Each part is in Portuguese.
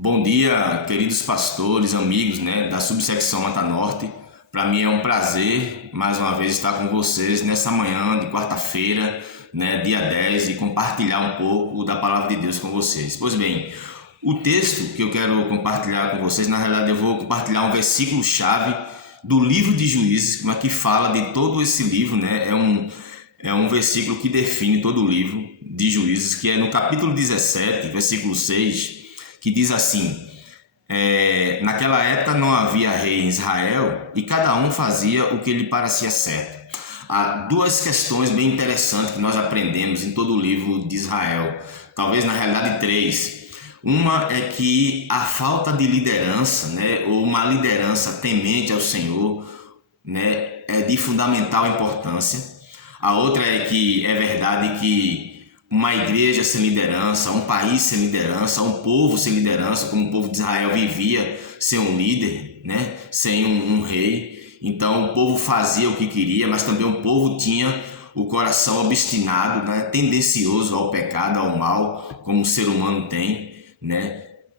Bom dia, queridos pastores, amigos, da subsecção Mata Norte. Para mim é um prazer, mais uma vez, estar com vocês nessa manhã de quarta-feira, dia 10, e compartilhar um pouco da palavra de Deus com vocês. Pois bem, o texto que eu quero compartilhar com vocês, na realidade eu vou compartilhar um versículo-chave do livro de Juízes, mas que fala de todo esse livro, É um versículo que define todo o livro de Juízes, que é no capítulo 17, versículo 6, que diz assim: naquela época não havia rei em Israel e cada um fazia o que lhe parecia certo. Há duas questões bem interessantes que nós aprendemos em todo o livro de Israel, talvez na realidade três. Uma é que a falta de liderança, ou uma liderança temente ao Senhor, é de fundamental importância. A outra é que é verdade que uma igreja sem liderança, um país sem liderança, um povo sem liderança, como o povo de Israel vivia sem um líder, sem um rei. Então o povo fazia o que queria, mas também o povo tinha o coração obstinado, tendencioso ao pecado, ao mal, como o ser humano tem.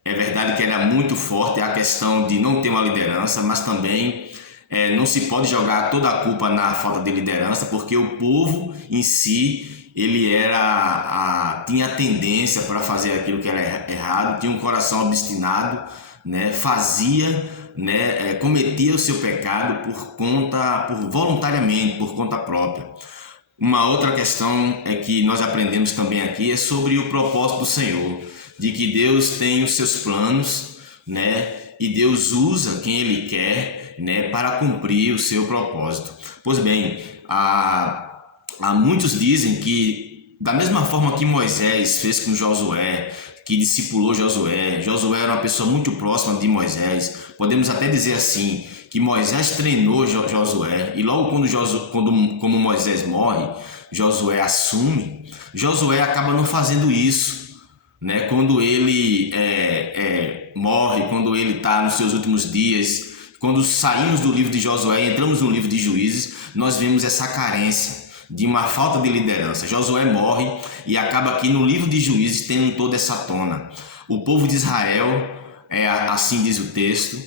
É verdade que era muito forte a questão de não ter uma liderança, mas também não se pode jogar toda a culpa na falta de liderança, porque o povo em si, ele tinha tendência para fazer aquilo que era errado, tinha um coração obstinado, cometia o seu pecado voluntariamente, por conta própria. Uma outra questão que nós aprendemos também aqui é sobre o propósito do Senhor, de que Deus tem os seus planos, e Deus usa quem Ele quer, para cumprir o seu propósito. Pois bem, há muitos dizem que da mesma forma que Moisés fez com Josué, que discipulou Josué era uma pessoa muito próxima de Moisés, podemos até dizer assim, que Moisés treinou Josué, e logo como Moisés morre, Josué assume, Josué acaba não fazendo isso, quando ele morre, quando ele está nos seus últimos dias. Quando saímos do livro de Josué e entramos no livro de Juízes, nós vemos essa carência de uma falta de liderança. Josué morre e acaba aqui no livro de Juízes tendo toda essa tona. O povo de Israel, assim diz o texto,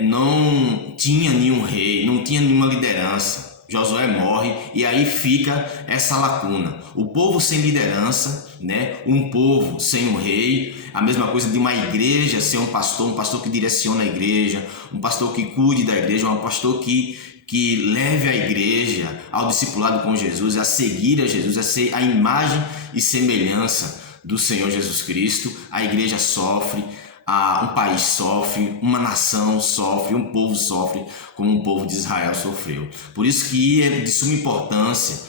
não tinha nenhum rei, não tinha nenhuma liderança. Josué morre e aí fica essa lacuna. O povo sem liderança, um povo sem um rei, a mesma coisa de uma igreja sem um pastor que direciona a igreja, um pastor que cuide da igreja, um pastor que leve a igreja ao discipulado com Jesus, a seguir a Jesus, a ser a imagem e semelhança do Senhor Jesus Cristo. A igreja sofre, um país sofre, uma nação sofre, um povo sofre, como o povo de Israel sofreu. Por isso que é de suma importância,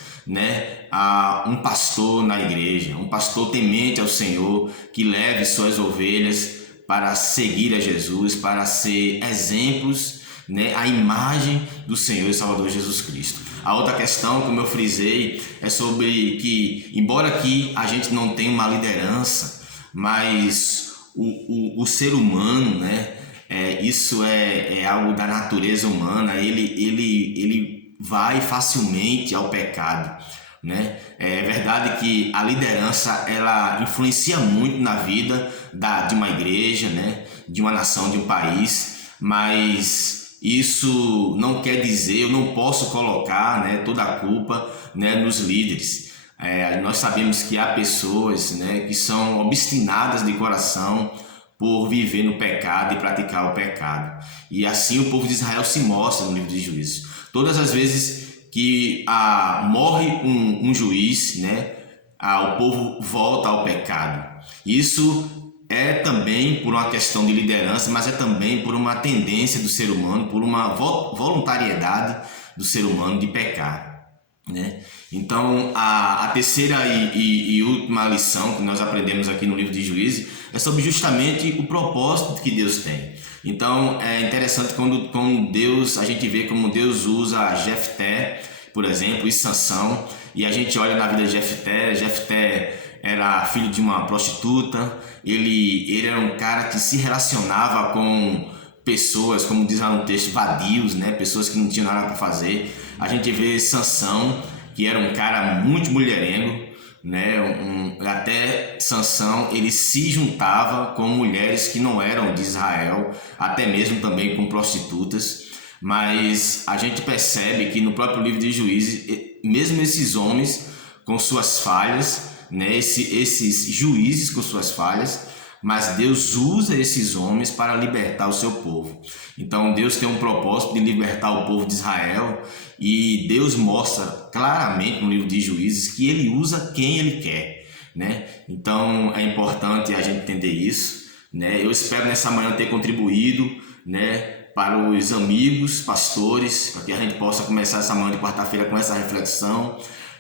um pastor na igreja, um pastor temente ao Senhor, que leve suas ovelhas para seguir a Jesus, para ser exemplos, a imagem do Senhor e Salvador Jesus Cristo. A outra questão, como eu frisei, é sobre que, embora aqui a gente não tenha uma liderança, mas o ser humano, isso é algo da natureza humana, ele vai facilmente ao pecado, É verdade que a liderança ela influencia muito na vida de uma igreja, de uma nação, de um país, mas isso não quer dizer, eu não posso colocar toda a culpa nos líderes. Nós sabemos que há pessoas que são obstinadas de coração por viver no pecado e praticar o pecado. E assim o povo de Israel se mostra no livro de Juízes. Todas as vezes que morre um juiz, o povo volta ao pecado. Isso é também por uma questão de liderança, mas é também por uma tendência do ser humano, por uma voluntariedade do ser humano de pecar. Então a terceira e última lição que nós aprendemos aqui no livro de Juízes é sobre justamente o propósito que Deus tem. Então é interessante quando a gente vê como Deus usa Jefté, por exemplo, e Sansão, e a gente olha na vida de Jefté era filho de uma prostituta, ele era um cara que se relacionava com pessoas, como diz lá no texto, vadios, pessoas que não tinham nada para fazer. A gente vê Sansão, que era um cara muito mulherengo, né? Até Sansão, ele se juntava com mulheres que não eram de Israel, até mesmo também com prostitutas. Mas a gente percebe que no próprio livro de Juízes, mesmo esses homens com suas falhas, né? Esses juízes com suas falhas, mas Deus usa esses homens para libertar o seu povo. Então Deus tem um propósito de libertar o povo de Israel, e Deus mostra claramente no livro de Juízes que ele usa quem ele quer, né? Então é importante a gente entender isso, né? Eu espero nessa manhã ter contribuído, né, para os amigos pastores, para que a gente possa começar essa manhã de quarta-feira com essa reflexão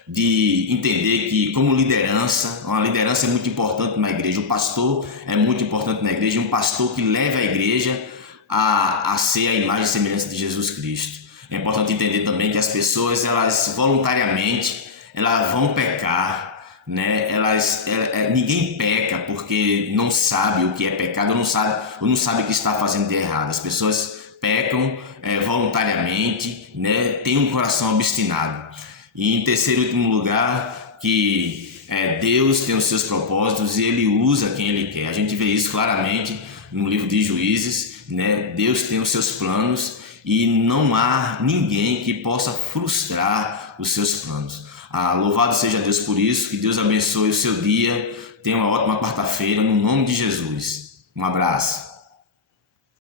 de entender que, como liderança, uma liderança é muito importante na igreja, o pastor é muito importante na igreja, um pastor que leve a igreja a ser a imagem e semelhança de Jesus Cristo. É importante entender também que as pessoas, elas voluntariamente, elas vão pecar, né? Ninguém peca porque não sabe o que é pecado, ou não sabe o que está fazendo de errado. As pessoas pecam voluntariamente, né? Tem um coração obstinado. E em terceiro e último lugar, que Deus tem os seus propósitos e ele usa quem ele quer. A gente vê isso claramente no livro de Juízes, né? Deus tem os seus planos e não há ninguém que possa frustrar os seus planos. Louvado seja Deus por isso, que Deus abençoe o seu dia, tenha uma ótima quarta-feira, no nome de Jesus. Um abraço.